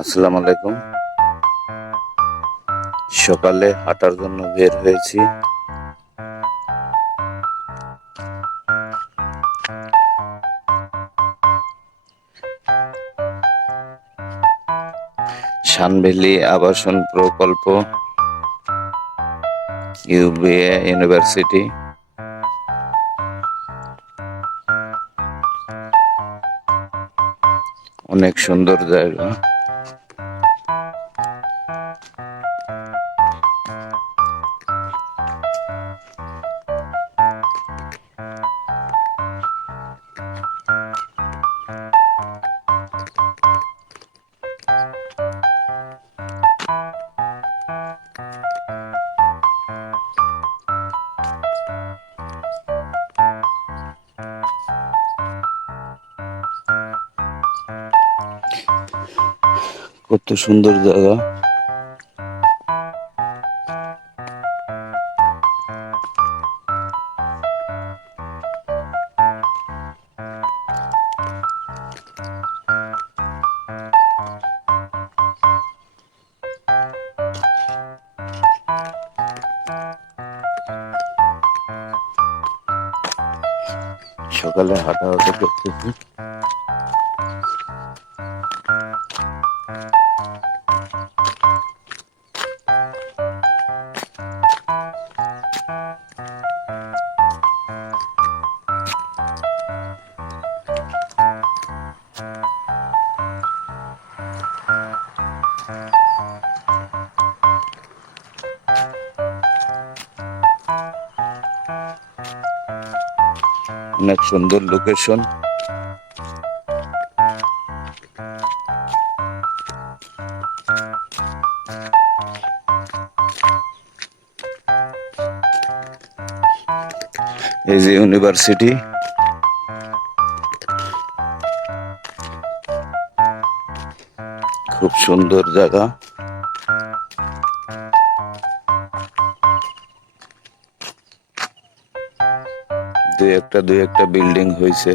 আসসালামু আলাইকুম। সকালে হাঁটার জন্য বের হয়েছি। শানভেলি আবাসন প্রকল্প ইউবিএ ইউনিভার্সিটি। অনেক সুন্দর জায়গা। কত সুন্দর জায়গা সকালে হাঁটাহাঁটি করতেছি অনেক সুন্দর লোকেশন এই যে ইউনিভার্সিটি খুব সুন্দর জায়গা। দুই একটা দুই একটা বিল্ডিং হয়েছে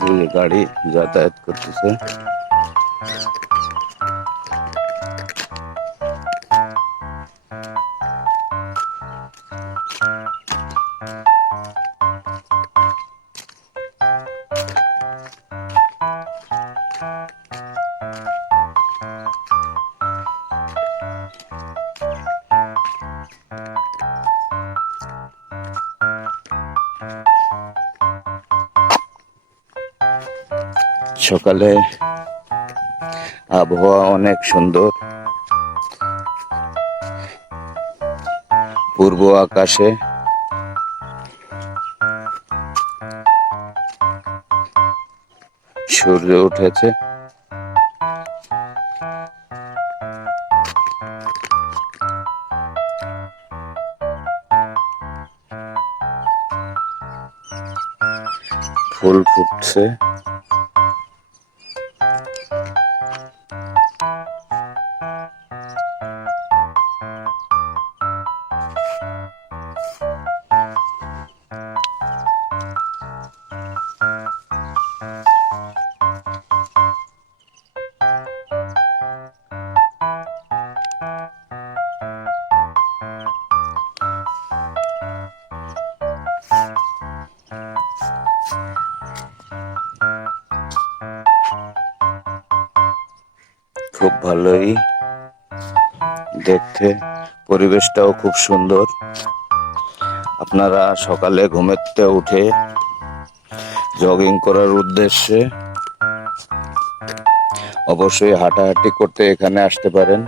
ওই যে গাড়ি সকালে আবহাওয়া অনেক সুন্দর। পূর্ব আকাশে সূর্য উঠেছে। ফুল ফুটছে। খুব ভালোই। দেখতে, পরিবেশটাও খুব সুন্দর। আপনারা সকালে ঘুমেতে উঠে জগিং করার উদ্দেশ্যে অবশ্যই হাঁটাহাঁটি করতে এখানে আসতে পারেন।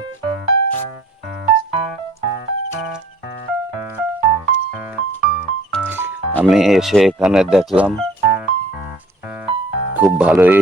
আমি এসে এখানে দেখলাম, খুব ভালোই